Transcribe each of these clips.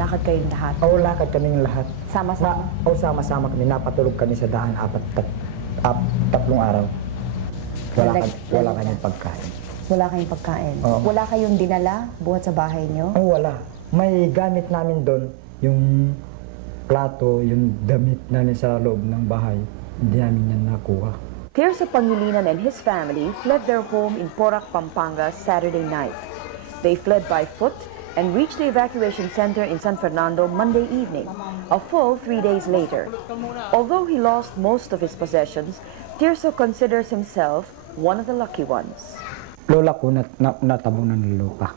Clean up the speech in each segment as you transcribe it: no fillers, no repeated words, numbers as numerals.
Lakad kayong lahat. Oo, lakad kaming lahat. Sama-sama? Oo, sama-sama kami. Napatulog kami sa daan tatlong araw. Wala kaming pagkain. Wala kayong pagkain? Oo. Wala kayong dinala buhat sa bahay nyo? Oo, wala. May gamit namin doon, yung plato, yung damit namin sa loob ng bahay. Hindi namin yan nakuha. Tirso Pangilinan and his family fled their home in Porac, Pampanga Saturday night. They fled by foot and reached the evacuation center in San Fernando Monday evening, a full 3 days later. Although he lost most of his possessions, Tirso considers himself one of the lucky ones. Lola ko natabunan ng lupa.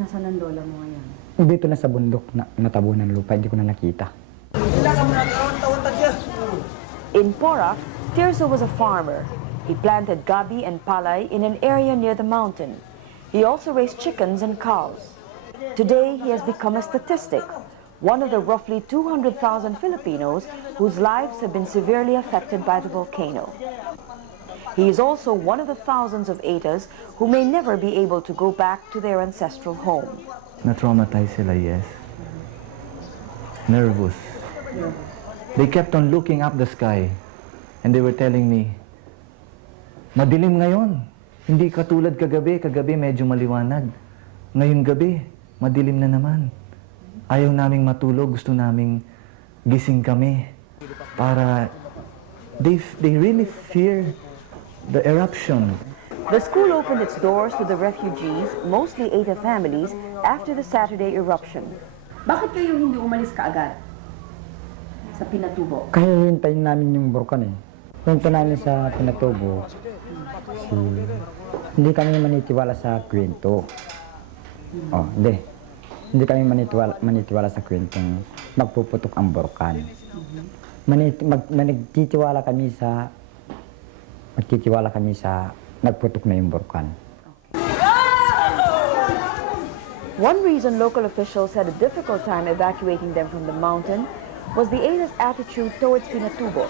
Nasaan ang lola mo ngayon? Dito na sa bundok natabunan ng lupa, hindi ko na nakita. In Porac, Tirso was a farmer. He planted gabi and palay in an area near the mountain. He also raised chickens and cows. Today, he has become a statistic, one of the roughly 200,000 Filipinos whose lives have been severely affected by the volcano. He is also one of the thousands of Atas who may never be able to go back to their ancestral home. Na-traumatize sila, yes. Nervous. They kept on looking up the sky and they were telling me, madilim ngayon. Hindi katulad kagabi. Kagabi medyo maliwanag. Ngayong gabi, madilim na naman. Ayaw naming matulog. Gusto naming gising kami. Para they really fear the eruption. The school opened its doors to the refugees, mostly Ata families, after the Saturday eruption. Bakit kayo hindi umalis kaagad sa Pinatubo? Kaya hintayin namin yung burkan eh. Punta namin sa Pinatubo, hindi kami manitiwala sa kwento. Oh, hindi. Hindi kami manitiwala sa kwentong magpuputok ang burkan. Magtitiwala kami sa nagputok na yung burkan. One reason local officials had a difficult time evacuating them from the mountain was the Ata's attitude towards Pinatubo.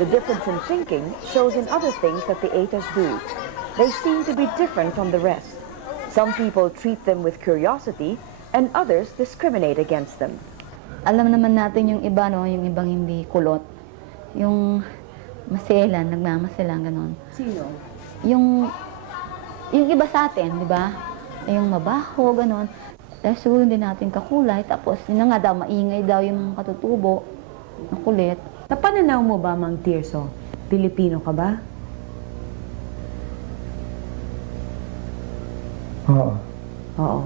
The difference in thinking shows in other things that the Atas do. They seem to be different from the rest. Some people treat them with curiosity and others discriminate against them. Alam naman natin yung iba, no? Yung ibang hindi kulot. Yung maselan, nagmamaselan, ganon. Sino? Yung iba sa atin, di ba? Yung mabaho, ganon. Dahil siguro hindi natin kakulay. Tapos, yun na nga daw, maingay daw yung katutubo. Makulit. Sa pananaw mo ba, Mang Tirso, Pilipino ka ba? Oo. Oo.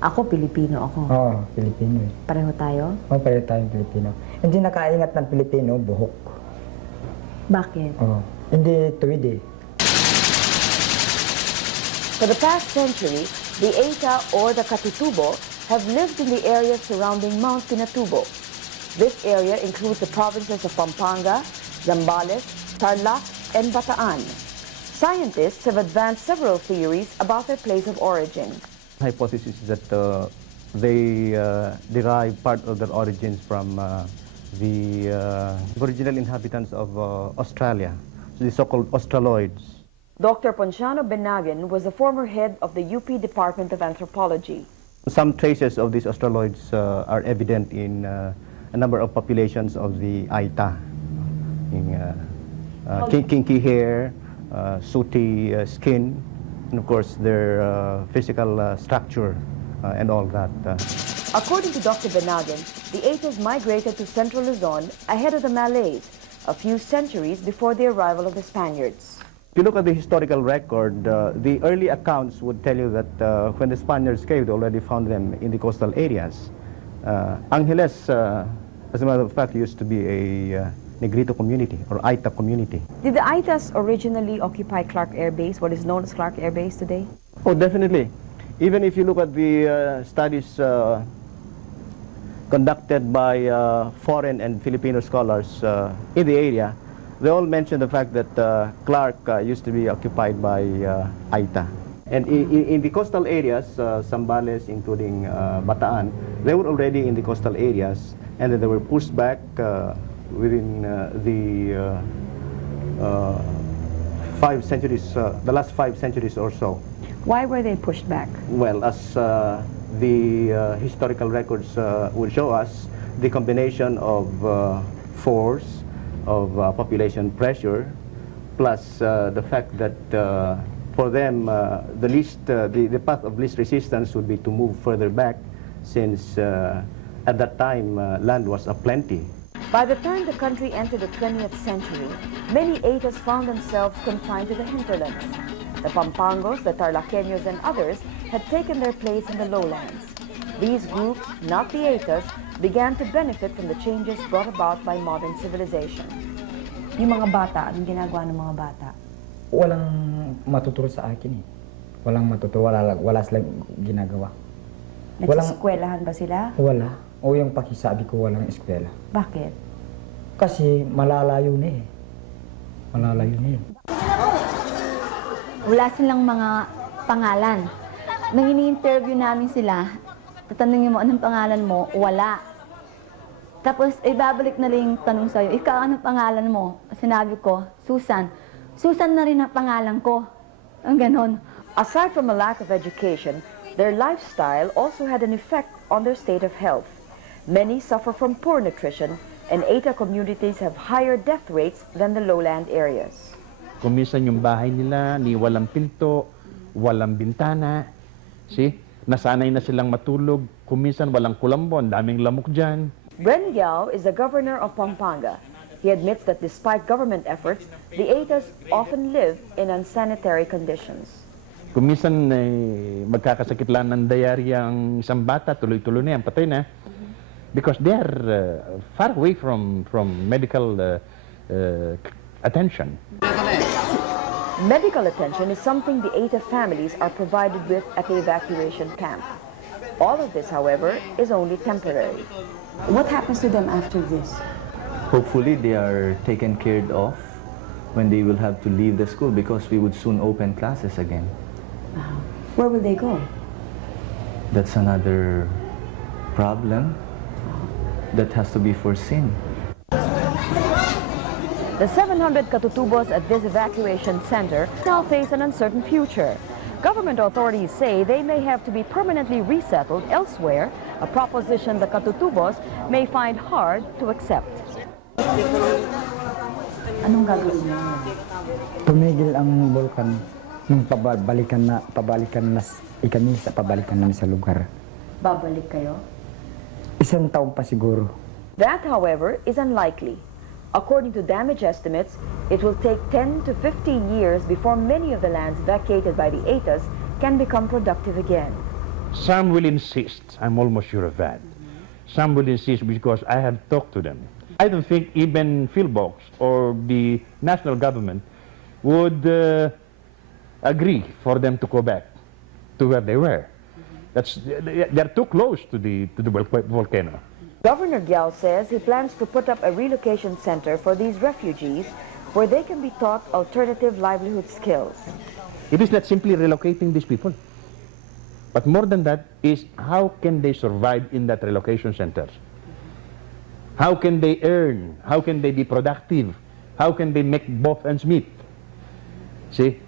Ako, Pilipino ako. Oo, Pilipino eh. Pareho tayo? Oo, pareho tayong Pilipino. Hindi nakaingat ng Pilipino, buhok. Bakit? Oo. Hindi tuwid eh. For the past century, the Ata or the Katutubo have lived in the area surrounding Mount Pinatubo. This area includes the provinces of Pampanga, Zambales, Tarlac, and Bataan. Scientists have advanced several theories about their place of origin. Hypothesis is that they derive part of their origins from the original inhabitants of Australia, the so-called Australoids. Dr. Ponciano Benagan was the former head of the UP Department of Anthropology. Some traces of these Australoids are evident in a number of populations of the Aita, in kinky hair, sooty skin, and of course their physical structure and all that. According to Dr. Benagan, the Atas migrated to central Luzon ahead of the Malays, a few centuries before the arrival of the Spaniards. If you look at the historical record, the early accounts would tell you that when the Spaniards came, they already found them in the coastal areas. Angeles, as a matter of fact, used to be a Negrito community or Aita community. Did the Aitas originally occupy Clark Air Base, what is known as Clark Air Base today? Oh, definitely. Even if you look at the studies conducted by foreign and Filipino scholars in the area, they all mentioned the fact that Clark used to be occupied by Aita. And in the coastal areas, Zambales, including Bataan, they were already in the coastal areas, and then they were pushed back within the 5 centuries, the last 5 centuries or so. Why were they pushed back? Well, as the historical records will show us, the combination of force, of population pressure, plus the fact that for them the path of least resistance would be to move further back, since at that time land was aplenty. By the time the country entered the 20th century, many Aitas found themselves confined to the hinterlands. The Pampangos, the Tarlaqueños, and others had taken their place in the lowlands. These groups, not the Aitas, began to benefit from the changes brought about by modern civilization. Yung mga bata, anong ginagawa ng mga bata? Walang matuturo sa akin eh. Walang matuturo, wala silang ginagawa. Nagsiskwelahan ba sila? Wala. O yung pakisabi ko, walang eskwela. Bakit? Kasi malalayo na eh. Malalayo na eh. Wala silang mga pangalan. Nang ini-interview namin sila, tatanungin mo, anong pangalan mo? Wala. Tapos, ibabalik na lang yung tanong sa'yo, ikaw, anong pangalan mo? Sinabi ko, Susan. Susan na rin ang pangalan ko. Ang ganon. Aside from a lack of education, their lifestyle also had an effect on their state of health. Many suffer from poor nutrition, and Aita communities have higher death rates than the lowland areas. Kung minsan yung bahay nila, ni walang pinto, walang bintana. See? Nasanay na silang matulog. Kung minsan walang kulambo, ang daming lamok dyan. Ren Yao is the governor of Pampanga. He admits that despite government efforts, the Aitas often live in unsanitary conditions. Kung minsan magkakasakit lang ng diarrhea ang isang bata, tuloy-tuloy na yan, patay na. Because they are far away from medical attention. Medical attention is something the Aita families are provided with at the evacuation camp. All of this, however, is only temporary. What happens to them after this? Hopefully they are taken care of when they will have to leave the school, because we would soon open classes again. Where will they go? That's another problem that has to be foreseen. The 700 Katutubos at this evacuation center now face an uncertain future. Government authorities say they may have to be permanently resettled elsewhere, a proposition the Katutubos may find hard to accept. Anong gagawin niyo? Tumigil ang bulkan nung pabalikan namin sa lugar. Babalik kayo? Isang taon pa siguro. That, however, is unlikely. According to damage estimates, it will take 10 to 15 years before many of the lands vacated by the Aitas can become productive again. Some will insist, I'm almost sure of that. Some will insist because I have talked to them. I don't think even Philbox or the national government would agree for them to go back to where they were. They're too close to the volcano. Governor Gyao says he plans to put up a relocation center for these refugees where they can be taught alternative livelihood skills. It is not simply relocating these people, but more than that is how can they survive in that relocation center? How can they earn? How can they be productive? How can they make both ends meet? See?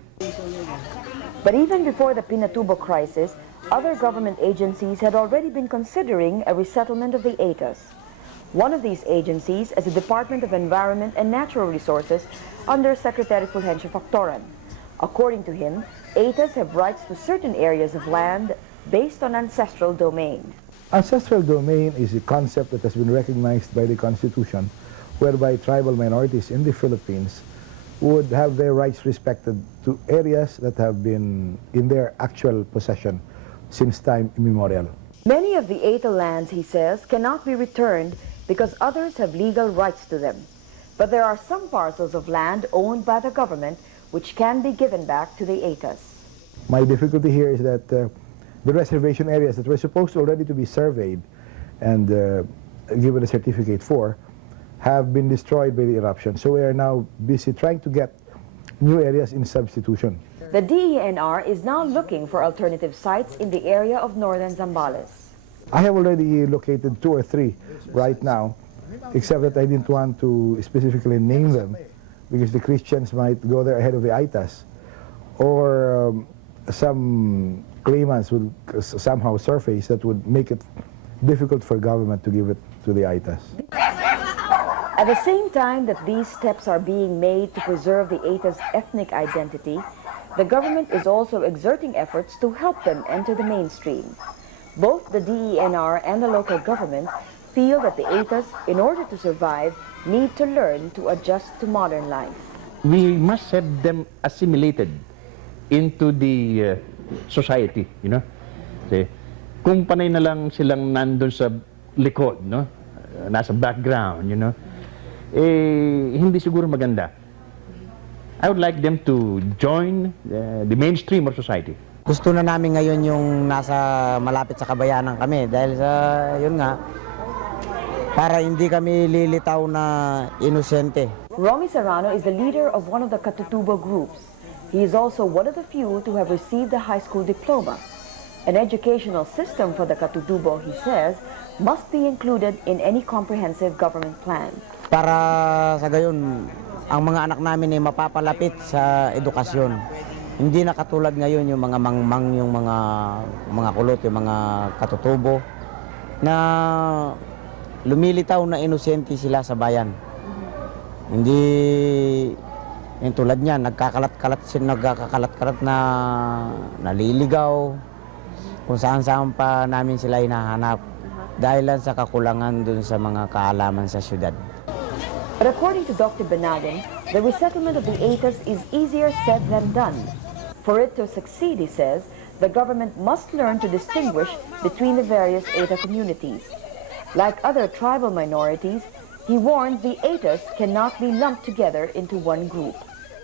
But even before the Pinatubo crisis, other government agencies had already been considering a resettlement of the Aitas. One of these agencies is the Department of Environment and Natural Resources under Secretary Fulgencio Factoran. According to him, Aitas have rights to certain areas of land based on ancestral domain. Ancestral domain is a concept that has been recognized by the Constitution, whereby tribal minorities in the Philippines would have their rights respected to areas that have been in their actual possession since time immemorial. Many of the Aita lands, he says, cannot be returned because others have legal rights to them. But there are some parcels of land owned by the government which can be given back to the Aitas. My difficulty here is that the reservation areas that were supposed already to be surveyed and given a certificate for, have been destroyed by the eruption. So we are now busy trying to get new areas in substitution. The DENR is now looking for alternative sites in the area of northern Zambales. I have already located 2 or 3 right now, except that I didn't want to specifically name them because the Christians might go there ahead of the Aitas, or some claimants would somehow surface that would make it difficult for government to give it to the Aitas. At the same time that these steps are being made to preserve the Aitas' ethnic identity, the government is also exerting efforts to help them enter the mainstream. Both the DENR and the local government feel that the Aitas, in order to survive, need to learn to adjust to modern life. We must have them assimilated into the society, you know. Kasi, kung panay na lang silang nandun sa likod, no? Nasa background, you know, hindi siguro maganda. I would like them to join the mainstream of society. Gusto na namin ngayon yung nasa malapit sa kabayanan kami dahil sa yun nga para hindi kami lilitaw na inosente. Romy Serrano is the leader of one of the Katutubo groups. He is also one of the few to have received a high school diploma. An educational system for the Katutubo, he says, must be included in any comprehensive government plan. Para sa gayon, ang mga anak namin ay mapapalapit sa edukasyon. Hindi na katulad ngayon yung mga mangmang, yung mga kulot, yung mga katutubo na lumilitaw na inosente sila sa bayan. Hindi yung tulad niyan, nagkakalat-kalat na naliligaw, kung saan-saan pa namin sila hinahanap dahil lang sa kakulangan dun sa mga kaalaman sa syudad. But according to Dr. Benagan, the resettlement of the Aitas is easier said than done. For it to succeed, he says, the government must learn to distinguish between the various Aita communities. Like other tribal minorities, he warns the Aitas cannot be lumped together into one group.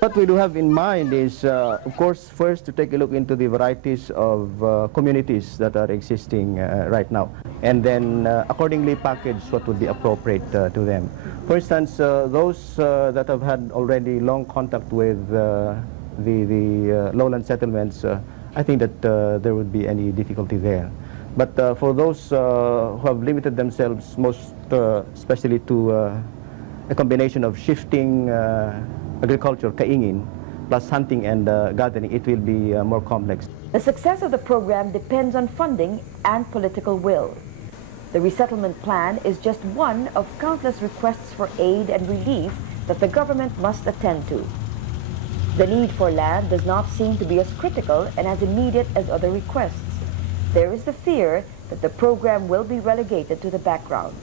What we do have in mind is, of course, first to take a look into the varieties of communities that are existing right now, and then accordingly package what would be appropriate to them. For instance, those that have had already long contact with the lowland settlements, I think that there would be any difficulty there. But for those who have limited themselves, most especially to a combination of shifting agriculture, kaingin, plus hunting and gardening, it will be more complex. The success of the program depends on funding and political will. The resettlement plan is just one of countless requests for aid and relief that the government must attend to. The need for land does not seem to be as critical and as immediate as other requests. There is the fear that the program will be relegated to the background.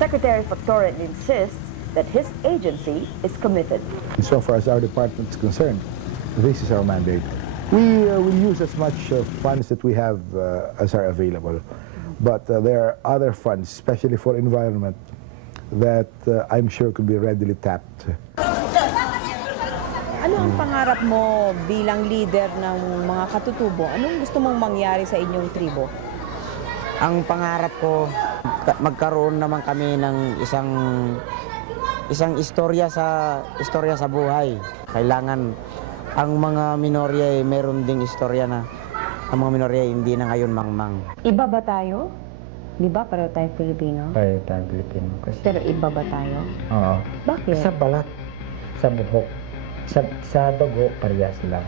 Secretary Factorin insists that his agency is committed. So far as our department is concerned, this is our mandate. We will use as much funds that we have as are available. But there are other funds, especially for environment, that I'm sure could be readily tapped. Ano ang pangarap mo bilang leader ng mga katutubo? Anong gusto mong mangyari sa inyong tribo? Ang pangarap ko, magkaroon naman kami ng isang istorya sa buhay. Kailangan ang mga minorya ay meron ding istorya na ang mga minorya hindi na ngayon mangmang. Iba ba tayo? Di ba pareho tayong Pilipino? Pareho tayong Pilipino. Pero iba ba tayo? Oo. Bakit? Sa balat, sa buhok, sa dugo, parehas lang.